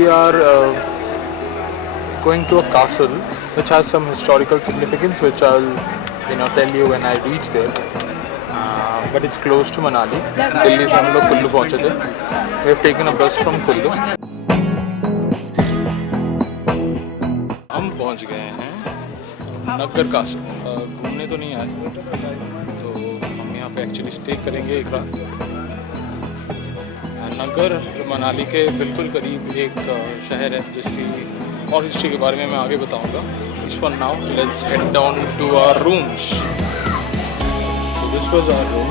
we are going to a castle which has some historical significance, which I'll tell you when I reach there. But it's close to Manali. Delhi से हम लोग कुल्लू पहुँचे थे. We have taken a bus from Kullu. हम पहुँच गए हैं Naggar castle. घूमने तो नहीं आए, तो हम यहाँ पे एक्चुअली स्टे करेंगे एक रात. नग्गर मनाली के बिल्कुल करीब एक शहर है जिसकी और हिस्ट्री के बारे में मैं आगे बताऊंगा. This for now, let's head down to our rooms. So this was our room.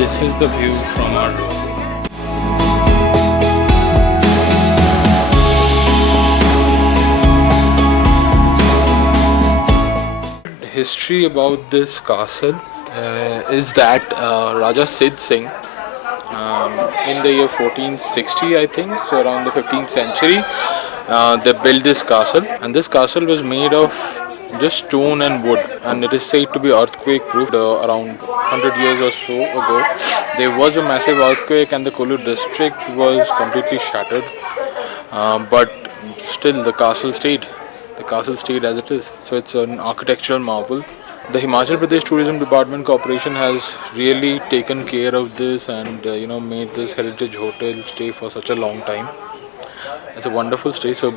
This is the view from our room. History about this castle is that Raja Sid Singh in the year 1460, I think, so around the 15th century, they built this castle, and this castle was made of just stone and wood, and it is said to be earthquake proof. Around 100 years or so ago, there was a massive earthquake and the Kullu district was completely shattered, but still the castle stayed. The castle stayed as it is, so it's an architectural marvel. The Himachal Pradesh Tourism Department Corporation has really taken care of this and made this heritage hotel stay for such a long time. It's a wonderful stay. So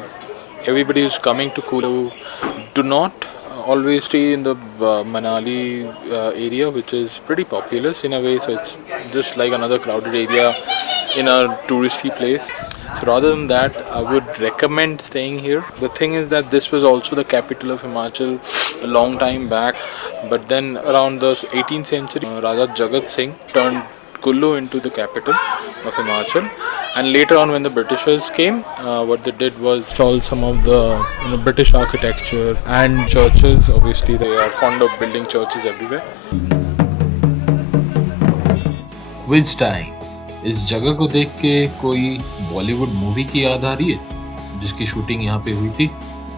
everybody who's coming to Kullu, do not always stay in the Manali area, which is pretty populous in a way. So it's just like another crowded area in a touristy place. So rather than that, I would recommend staying here. The thing is that this was also the capital of Himachal a long time back, but then around the 18th century, Raja Jagat Singh turned Kullu into the capital of Himachal, and later on when the Britishers came, what they did was install some of the British architecture and churches. Obviously they are fond of building churches everywhere. Which time? इस जगह को देख के कोई Bollywood movie की याद आ रही है जिसकी शूटिंग यहाँ पे हुई थी?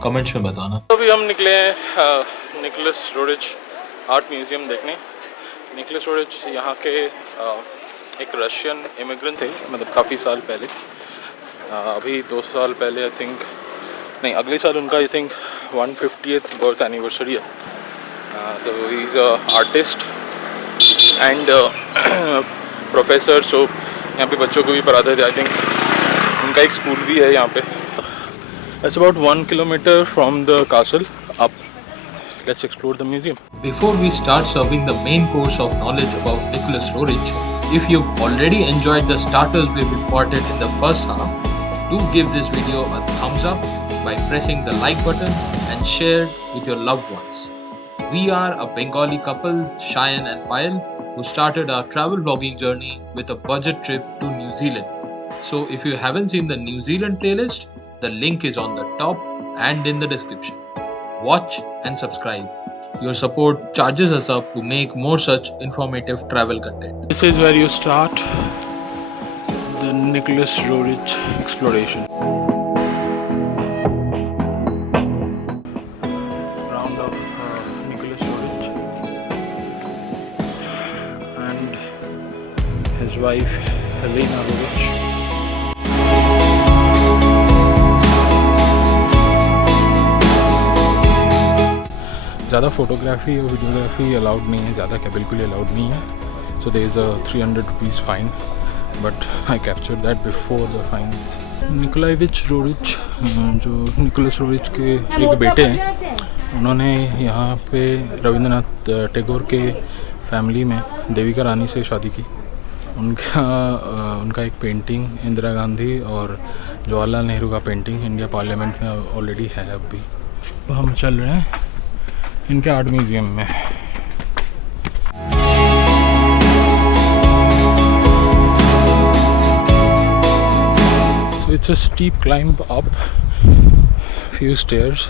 कमेंट्स में बताना. अभी हम निकले हैं निकोलस रोरिच आर्ट म्यूजियम देखने. निकोलस रोरिच यहाँ के एक रशियन इमिग्रेंट थे, मतलब काफ़ी साल पहले. अभी 2 साल पहले आई थिंक, नहीं अगले साल उनका I think 150th birth anniversary है. तो he is a artist and professor. So यहाँ पे बच्चों को भी पढ़ाते थे. आई थिंक उनका एक स्कूल भी है यहाँ पे. It's about 1 kilometer from the castle up. Let's explore the museum. Before we start serving the main course of knowledge about Nicholas Roerich, if you've already enjoyed the starters we've reported in the first half, do give this video a thumbs up by pressing the like button and share with your loved ones. We are a Bengali couple, Shayan and Payal, who started our travel vlogging journey with a budget trip to New Zealand. So if you haven't seen the New Zealand playlist, the link is on the top and in the description. Watch and subscribe. Your support charges us up to make more such informative travel content. This is where you start the Nicholas Roerich exploration. Round of Nicholas Roerich and his wife Helloooo. ज़्यादा photography और videography allowed नहीं है, ज़्यादा क्या बिल्कुल ही allowed नहीं है. So there is a 300 rupees fine, but I capture that before the fines. Nikolaevich Roerich, जो निकोलस रोरिच के एक बेटे हैं, उन्होंने यहाँ पे रविंद्रनाथ टैगोर के फैमिली में देविका रानी से शादी की. उनका एक पेंटिंग इंदिरा गांधी और जवाहरलाल नेहरू का पेंटिंग इंडिया पार्लियामेंट में ऑलरेडी है अब भी. तो हम चल रहे हैं इनके आर्ट म्यूजियम में. So it's a steep climb up, few stairs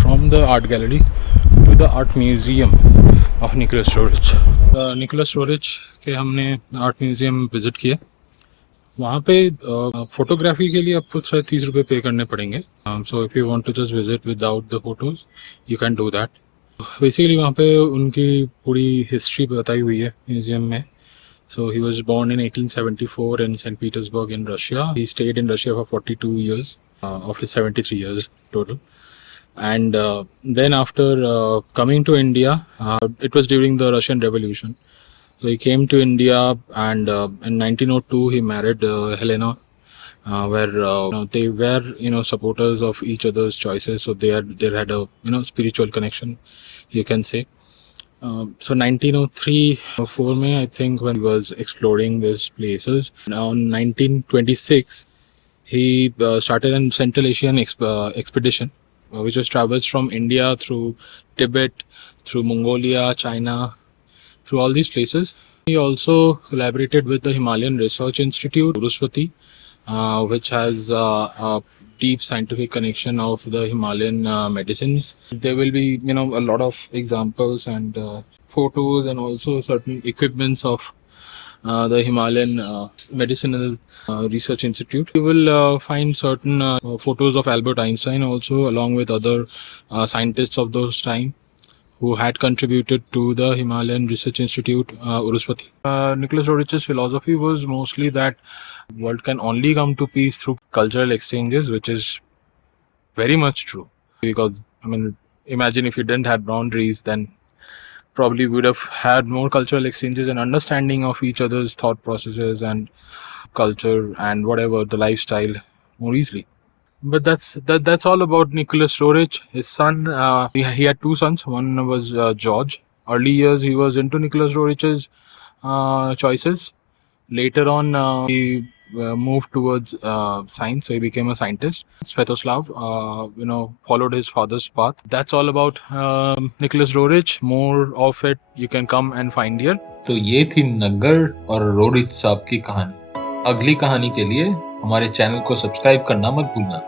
from the art gallery to the art museum of Nicholas Roerich. Nicholas Roerich के हमने आर्ट म्यूजियम विजिट किया. वहाँ पे फोटोग्राफी के लिए आपको शायद 30 रुपये पे करने पड़ेंगे. So if you want to just visit without the photos you can do that. Basically वहाँ पे उनकी पूरी हिस्ट्री बताई हुई है म्यूजियम में. So he was born in 1874 in St. Petersburg in Russia. He stayed in Russia for 42 years of his 73 years total. And then after coming to India, it was during the Russian Revolution. So he came to India, and in 1902 he married Helena, where they were supporters of each other's choices. So they had a spiritual connection, you can say. So 1903 4 May, I think, when he was exploring these places. Now in 1926 he started an Central Asian expedition, which was travels from India through Tibet, through Mongolia, China, through all these places. He also collaborated with the Himalayan Research Institute, Uruswati, which has a deep scientific connection of the Himalayan medicines. There will be, a lot of examples and photos and also certain equipments of the Himalayan Medicinal Research Institute. You will find certain photos of Albert Einstein also, along with other scientists of those time who had contributed to the Himalayan Research Institute, Uruswati. Nicholas Roerich's philosophy was mostly that world can only come to peace through cultural exchanges, which is very much true. Because, imagine if you didn't have boundaries, then probably we would have had more cultural exchanges and understanding of each other's thought processes and culture and whatever the lifestyle more easily. But that's all about Nicholas Roerich. His son, he had two sons. One was George. Early years, he was into Nicholas Roerich's choices. Later on, he moved towards science, so he became a scientist. Svetoslav, followed his father's path. That's all about Nicholas Roerich. More of it you can come and find here. तो ये थी नग्गर और Roerich साहब की कहानी. अगली कहानी के लिए हमारे चैनल को सब्सक्राइब करना मत भूलना.